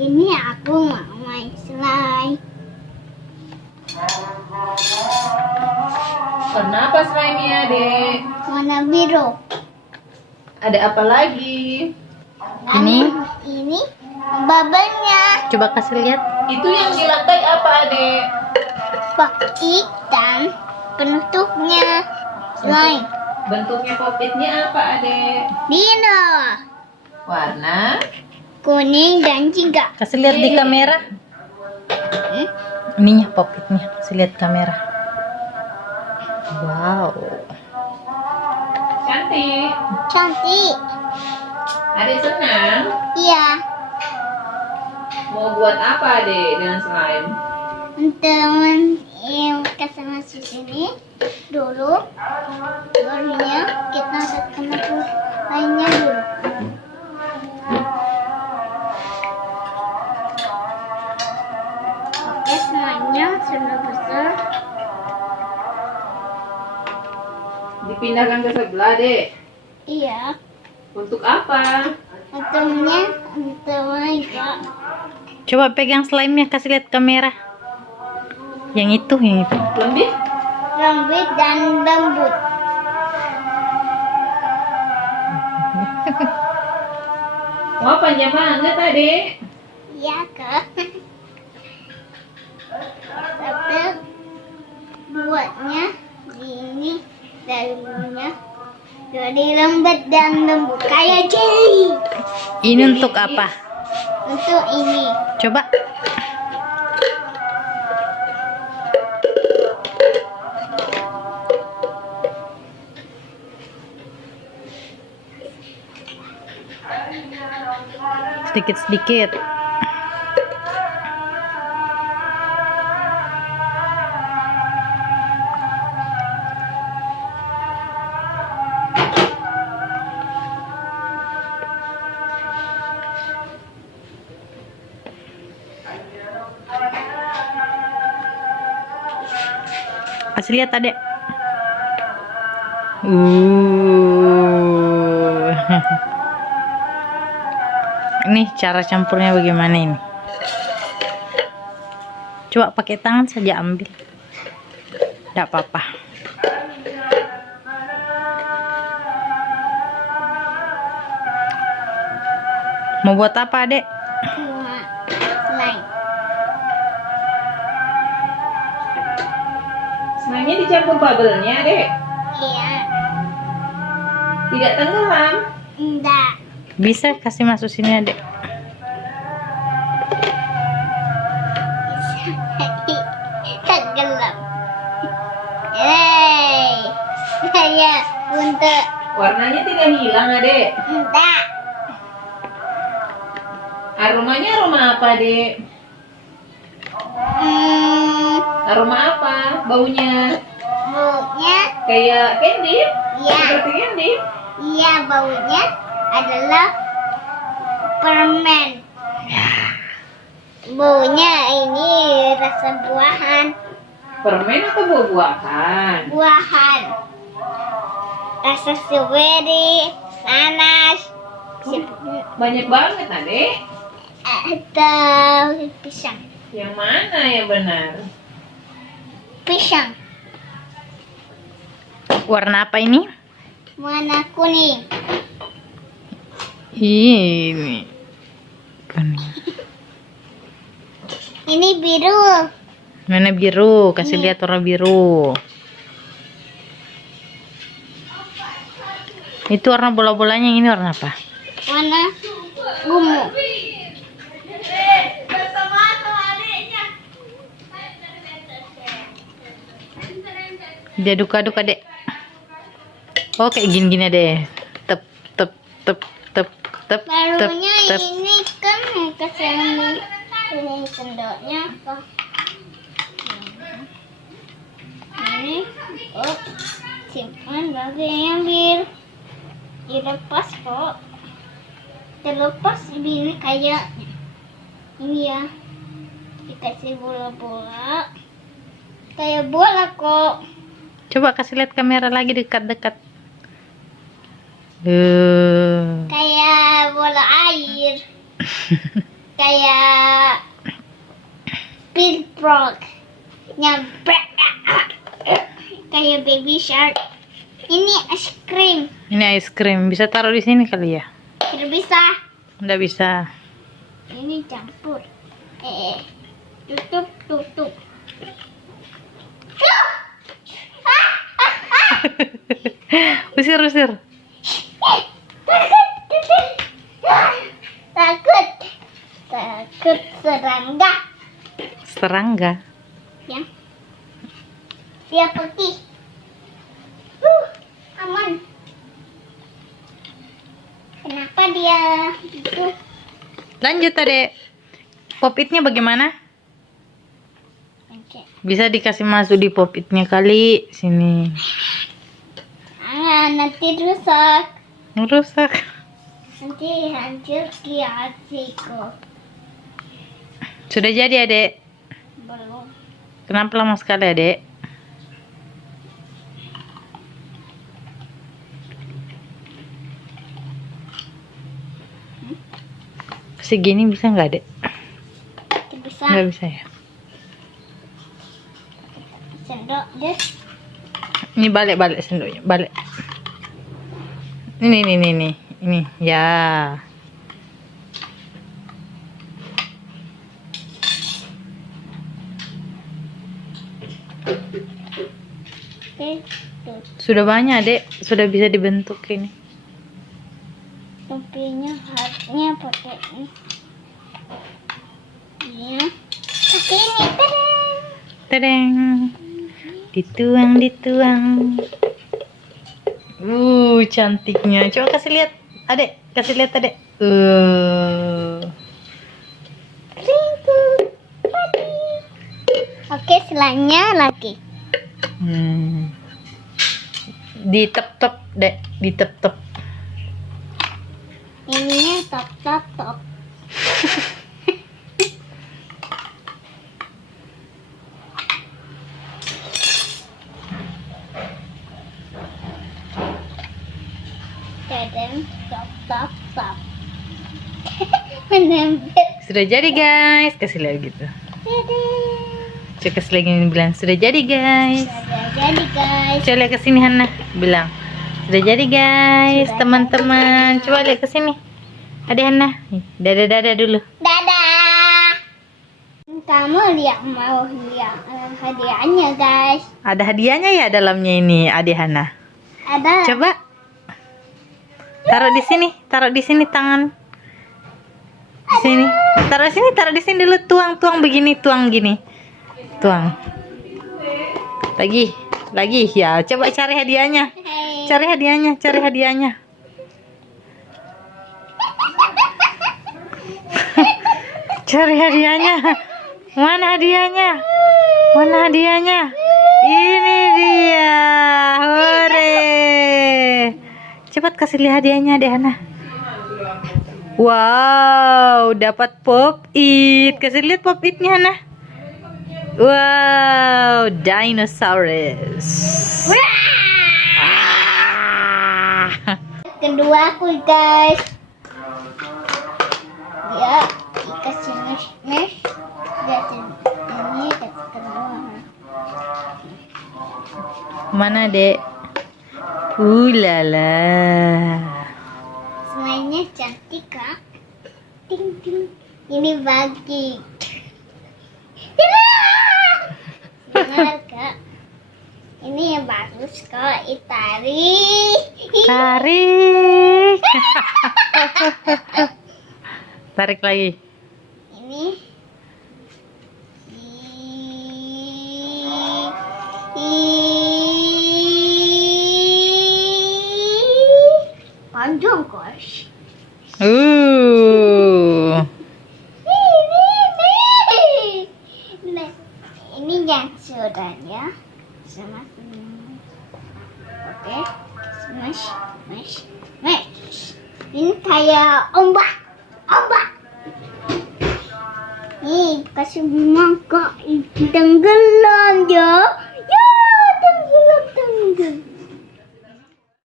Ini aku mau main slime. Kenapa slime-nya, Dek? Warna biru. Ada apa lagi? Ini bubble-nya. Coba kasih lihat. Itu yang di lantai apa, Dek? Pop-it dan penutupnya slime. Bentuknya pop-it-nya apa, Adek? Dino. Warna? Kuning dan jingga. Kasih lihat di kamera. Ininya popitnya. Kasih lihat kamera. Wow. Cantik. Cantik. Adek senang? Iya. Mau buat apa, Adek, dengan slime? Untuk kasih masuk sini dulu. Barunya kita akan masuk lainnya dulu. Oke, semuanya sudah besar. Dipindahkan ke sebelah, Dek. Iya. Untuk apa? Untuk mereka. Coba pegang slime-nya, kasih lihat kamera. Yang itu. Lembut? Rambut dan lembut. Wah, panjang banget, Adek. Iya kak. Tapi buatnya ini dalamnya jadi lembut dan lembut kayak jelly. Ini untuk apa? Untuk ini. Coba. Sedikit-sedikit. Kasih lihat, Adek. Ini cara campurnya bagaimana ini? Coba pakai tangan saja ambil. Tidak apa-apa. Mau buat apa, Adek? Buat slime. Slime-nya dicampur bubble-nya, Dek. Iya. Tidak tenggelam. Enggak. Bisa kasih masuk sini, Adek. Tenggelam. Hey. Saya untuk Warnanya tidak hilang, Adek. enggak. Aromanya aroma apa, Dek? Aroma apa? Baunya? Baunya Kayak candy? iya. Seperti candy? Iya, baunya adalah permen. Baunya ini rasa buahan. Permen atau buah-buahan? Buahan. Rasa strawberry, nanas, Banyak banget, Adek. atau pisang. Yang mana yang benar? Pisang. Warna apa ini? Warna kuning. Ini. Kuning. Ini biru. Mana biru? Kasih lihat warna biru. Itu warna bola-bolanya, yang ini warna apa? Warna ungu. Diaduk-aduk, Adek. Oh, kayak gini-gini deh. Tep tep tep tep tep tep Barunya tep. ini kan kesini. Ini sendoknya apa? Ini simpan bagian bir. Dilepas kok. Terlepas ini kayak ini ya. Dikasih bola-bola. Kayak bola kok. Coba kasih lihat kamera lagi dekat-dekat. Kayak bola air. kayak Pilprog nyampe kayak baby shark. Ini es krim. Ini es krim. Bisa taruh di sini kali ya? Tidak bisa. Nggak bisa. Ini campur. Tutup. Usir. Takut serangga. Serangga. Ya. Dia pergi. Aman. Kenapa dia itu? Lanjut adek. Pop-itnya bagaimana? Oke. Bisa dikasih masuk di pop-itnya kali. Sini. Nanti rusak. Rusak. Nanti hancur kiasiku. Sudah jadi adek. Belum. Kenapa lama sekali adek? Segini bisa nggak adek? Tidak bisa. Nggak bisa ya. Sendok deh. Ini balik sendoknya, balik. Ini ya. Oke. Tuh. Sudah banyak adek, sudah bisa dibentuk ini. Topinya harusnya pakai ini. Ya. Pakai ini. Tadang. Dituang. Cantiknya. Coba kasih lihat, adek. Kasih lihat, adek. Oke, selanjutnya lagi. Ditep-tep, dek. Ditep-tep. Ininya top. Kadang top. Menempel. Sudah jadi guys. Kasih lihat gitu. Coba kasih lagi bilang sudah jadi guys. Sudah jadi guys. Coba lihat ke sini Hana, bilang sudah jadi guys, Sudah teman-teman. Coba lihat ke sini. Ada Hana. Dadah dulu. Dadah. Kamu mau lihat hadiahnya guys. Ada hadiahnya ya dalamnya ini, Ade Hana. Ada. Coba taruh di sini tangan. Di sini. Taruh di sini dulu, tuang begini, tuang gini. Tuang. Lagi ya. Coba cari hadiahnya. Hey. Cari hadiahnya. Cari hadiahnya. Mana hadiahnya? Ini dia. Hore. Cepat kasih lihat hadiahnya, Dehana. Wow, dapat pop-it. Kasih lihat pop-itnya, Hana. Wow, dinosaurus. Kedua aku guys. Ya, dikasih mesh. Lihat ini kedua. Mana, Dek? Ulala. Semuanya cantik kak. Ting. Ini bagi. Benar kak. Ini yang bagus kak. Tarik. Tarik lagi. Ini. Panjang guys. Ini yang sudahnya sama oke, smash. Ini kayak ombak. Nih kasih mangkok tenggelam ya.